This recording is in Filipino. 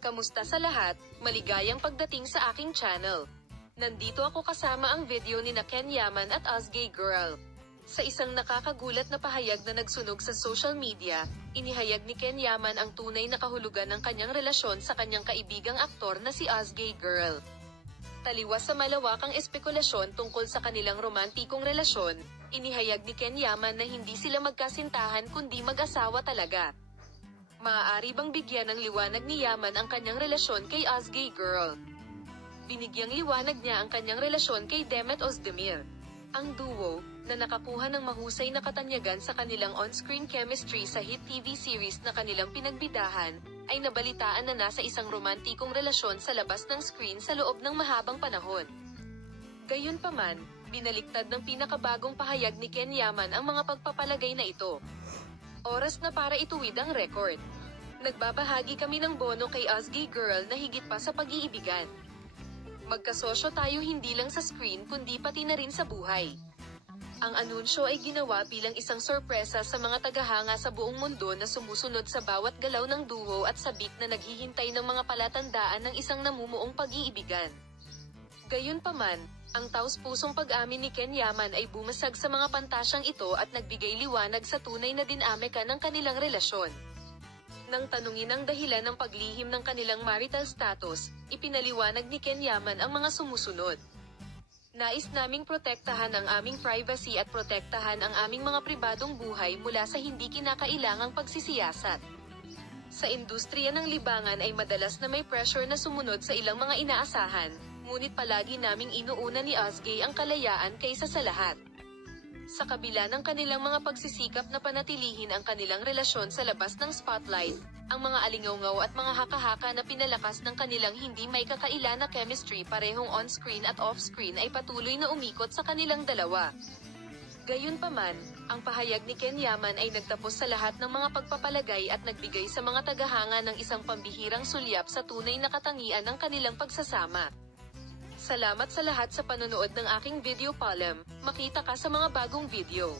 Kamusta sa lahat? Maligayang pagdating sa aking channel. Nandito ako kasama ang video ni Ken Yaman at Azgay Girl. Sa isang nakakagulat na pahayag na nagsunog sa social media, inihayag ni Ken Yaman ang tunay na kahulugan ng kanyang relasyon sa kanyang kaibigang aktor na si Azgay Girl. Taliwas sa malawakang espekulasyon tungkol sa kanilang romantikong relasyon, inihayag ni Ken Yaman na hindi sila magkasintahan kundi mag-asawa talaga. Maaari bang bigyan ng liwanag ni Yaman ang kanyang relasyon kay Azgay Girl? Binigyang liwanag niya ang kanyang relasyon kay Demet Özdemir. Ang duo, na nakakuha ng mahusay na katanyagan sa kanilang on-screen chemistry sa hit TV series na kanilang pinagbidahan, ay nabalitaan na nasa isang romantikong relasyon sa labas ng screen sa loob ng mahabang panahon. Gayunpaman, binaliktad ng pinakabagong pahayag ni Ken Yaman ang mga pagpapalagay na ito. Oras na para ituwid ang record. Nagbabahagi kami ng bono kay Azgay Girl na higit pa sa pag-iibigan. Magkasosyo tayo hindi lang sa screen kundi pati na rin sa buhay. Ang anunsyo ay ginawa bilang isang sorpresa sa mga tagahanga sa buong mundo na sumusunod sa bawat galaw ng duo at sabik na naghihintay ng mga palatandaan ng isang namumuong pag-iibigan. Gayunpaman, ang taos-pusong pag-amin ni Ken Yaman ay bumasag sa mga pantasyang ito at nagbigay liwanag sa tunay na dinamika ng kanilang relasyon. Nang tanungin ang dahilan ng paglihim ng kanilang marital status, ipinaliwanag ni Ken Yaman ang mga sumusunod. Nais naming protektahan ang aming privacy at protektahan ang aming mga pribadong buhay mula sa hindi kinakailangang pagsisiyasat. Sa industriya ng libangan ay madalas na may pressure na sumunod sa ilang mga inaasahan, ngunit palagi naming inuuna ni Azgay ang kalayaan kaysa sa lahat. Sa kabila ng kanilang mga pagsisikap na panatilihin ang kanilang relasyon sa labas ng spotlight, ang mga alingaw-ngaw at mga haka-haka na pinalakas ng kanilang hindi may kakaila na chemistry parehong on-screen at off-screen ay patuloy na umikot sa kanilang dalawa. Gayunpaman, ang pahayag ni Ken Yaman ay nagtapos sa lahat ng mga pagpapalagay at nagbigay sa mga tagahanga ng isang pambihirang sulyap sa tunay na katangian ng kanilang pagsasama. Salamat sa lahat sa panonood ng aking video column. Makita ka sa mga bagong video.